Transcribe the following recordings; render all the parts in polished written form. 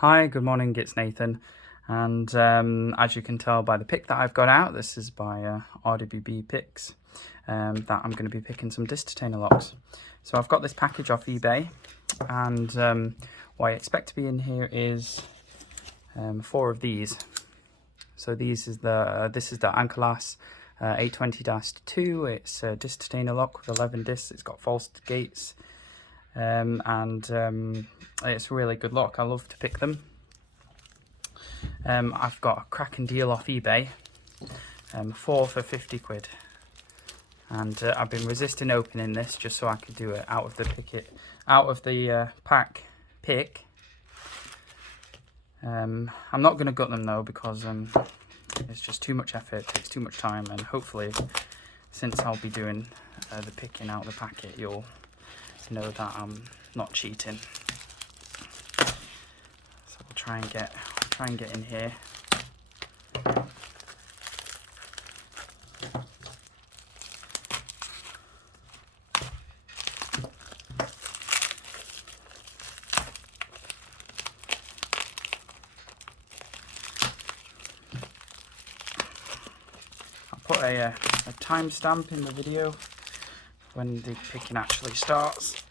Hi, good morning, it's Nathan, and as you can tell by the pick that I've got out, this is by RWB Picks, that I'm going to be picking some disc detainer locks. So I've got this package off eBay, and what I expect to be in here is 4 of these. So this is the Ankylas 820-2, it's a disc detainer lock with 11 discs, it's got false gates. It's a really good lock. I love to pick them. I've got a cracking deal off eBay, 4 for 50 quid, and I've been resisting opening this just so I could do it out of the pack pick. I'm not going to gut them though, because it's just too much effort, it takes too much time, and hopefully, since I'll be doing the picking out of the packet, you'll know that I'm not cheating. So we'll try and get in here. I'll put a timestamp in the video when the picking actually starts,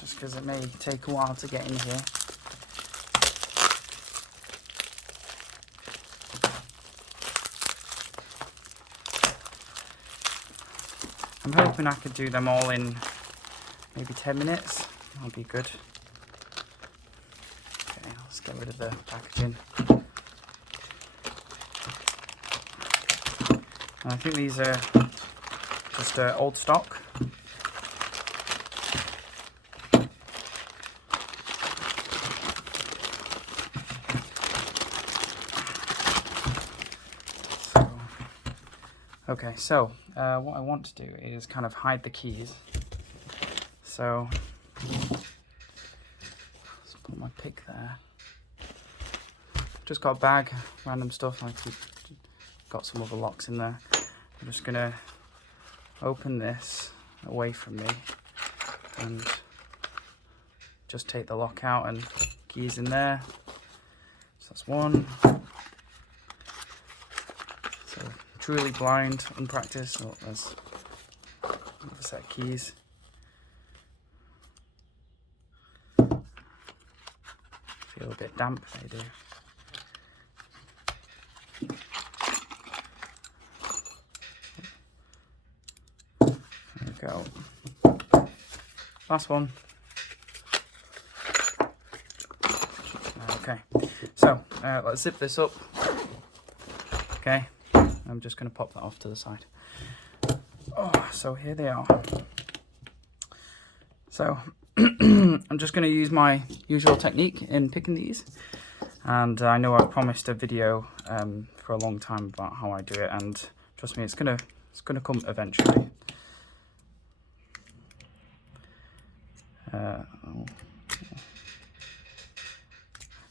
just because it may take a while to get in here. I'm hoping I could do them all in maybe 10 minutes. That'll be good. Okay, let's get rid of the packaging. And I think these are just old stock. Okay, so what I want to do is kind of hide the keys. So let's put my pick there. Just got a bag, random stuff. Got some other locks in there. I'm just gonna open this away from me and just take the lock out, and keys in there. So that's one. So truly blind, unpracticed. Oh, there's another set of keys. Feel a bit damp, they do. There we go. Last one. Okay, so let's zip this up. Okay, I'm just going to pop that off to the side. Oh, so here they are. So I'm just going to use my usual technique in picking these, and I know I've promised a video for a long time about how I do it, and trust me, it's gonna come eventually.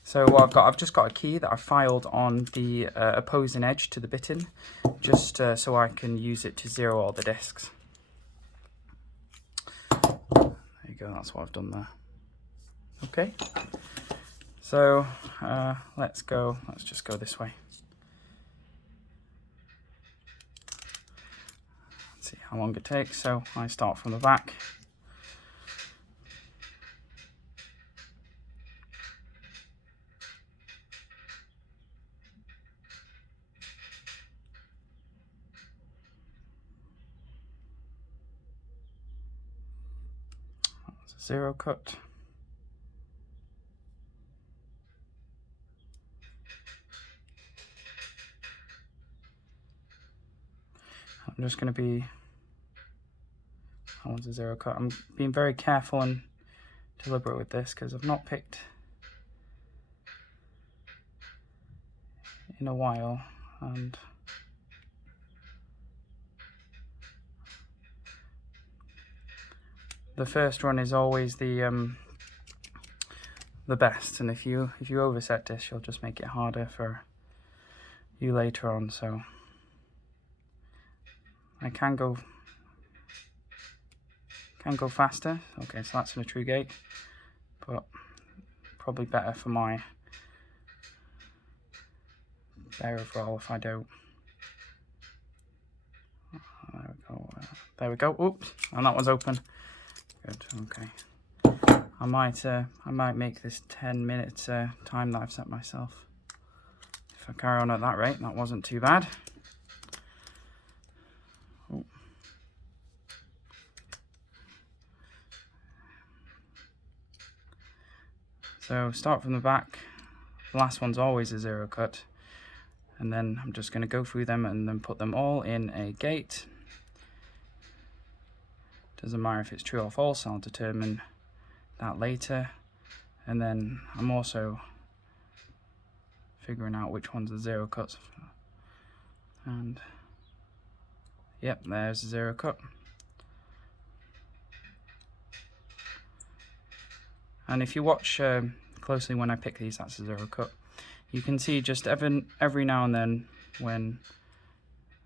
So what I've just got a key that I filed on the opposing edge to the bitting, just so I can use it to zero all the discs. There you go, that's what I've done there. Okay, so let's just go this way. Let's see how long it takes. So I start from the back. Zero cut. I'm just going to be, that one's a zero cut. I'm being very careful and deliberate with this because I've not picked in a while, and the first run is always the best, and if you overset this, you'll just make it harder for you later on. So I can go faster. Okay, so that's in a true gate, but probably better for my there overall if I don't. There we go. There we go. Oops, and that one's open. Good. Okay. I might make this 10-minute time that I've set myself. If I carry on at that rate, that wasn't too bad. Oh. So start from the back. The last one's always a 0 cut. And then I'm just going to go through them and then put them all in a gate. Doesn't matter if it's true or false, I'll determine that later. And then I'm also figuring out which ones are 0 cuts. And yep, there's a 0 cut. And if you watch closely when I pick these, that's a 0 cut. You can see just every now and then when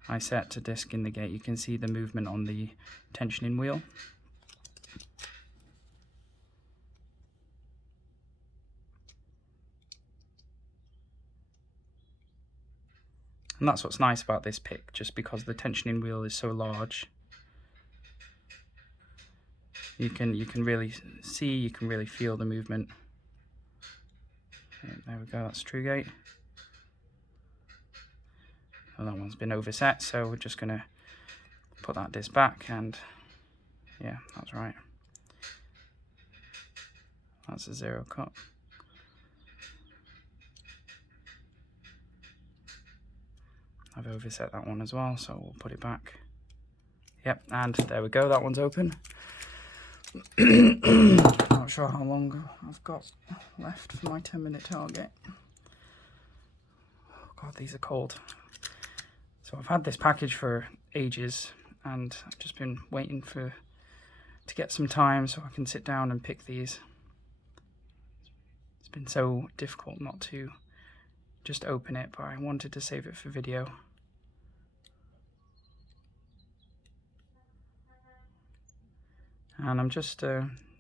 I set to disc in the gate, you can see the movement on the tensioning wheel. And that's what's nice about this pick, just because the tensioning wheel is so large. You can really see, you can really feel the movement. Okay, there we go, that's true gate. Oh, that one's been overset, so we're just gonna put that disc back, and yeah, that's right. That's a 0 cut. I've overset that one as well, so we'll put it back. Yep, and there we go, that one's open. Not sure how long I've got left for my 10-minute target. Oh God, these are cold. So I've had this package for ages, and I've just been waiting to get some time so I can sit down and pick these. It's been so difficult not to just open it, but I wanted to save it for video. And I'm just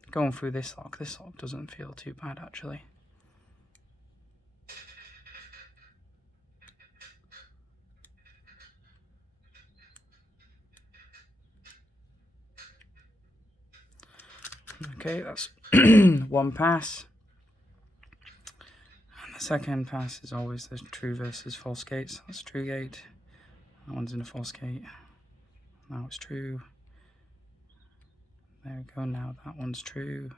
going through this lock. This lock doesn't feel too bad, actually. Okay, that's one pass. And the second pass is always the true versus false gates. That's true gate. That one's in a false gate. Now it's true. There we go, now that one's true.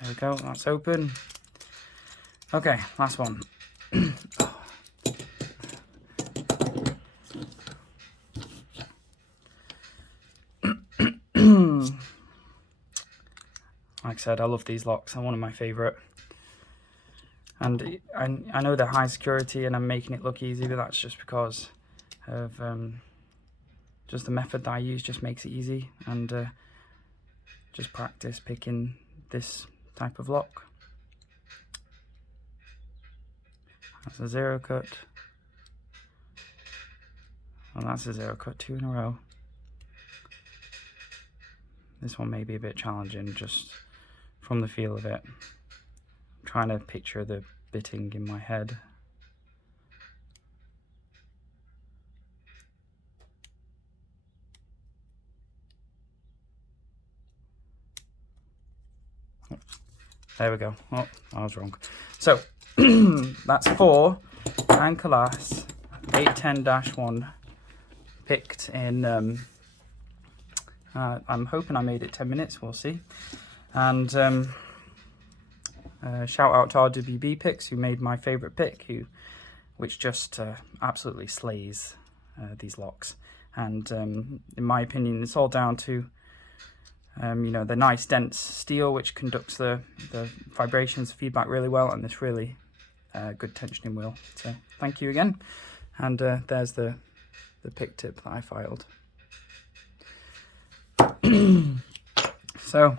There we go, that's open. Okay, last one. Like I said, I love these locks. They're one of my favourite. And I know they're high security and I'm making it look easy, but that's just because of just the method that I use just makes it easy, and just practice picking this type of lock. That's a 0 cut. And that's a 0 cut, 2 in a row. This one may be a bit challenging just from the feel of it. I'm trying to picture the bitting in my head. There we go. Oh, I was wrong. So that's 4 Ancholas 810-1 picked in. I'm hoping I made it 10 minutes. We'll see. And shout out to RWB Picks, who made my favourite pick, which just absolutely slays these locks. And in my opinion, it's all down to you know, the nice dense steel which conducts the vibrations, feedback really well, and this really good tensioning wheel. So thank you again, and there's the pick tip that I filed. So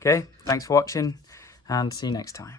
okay, thanks for watching, and see you next time.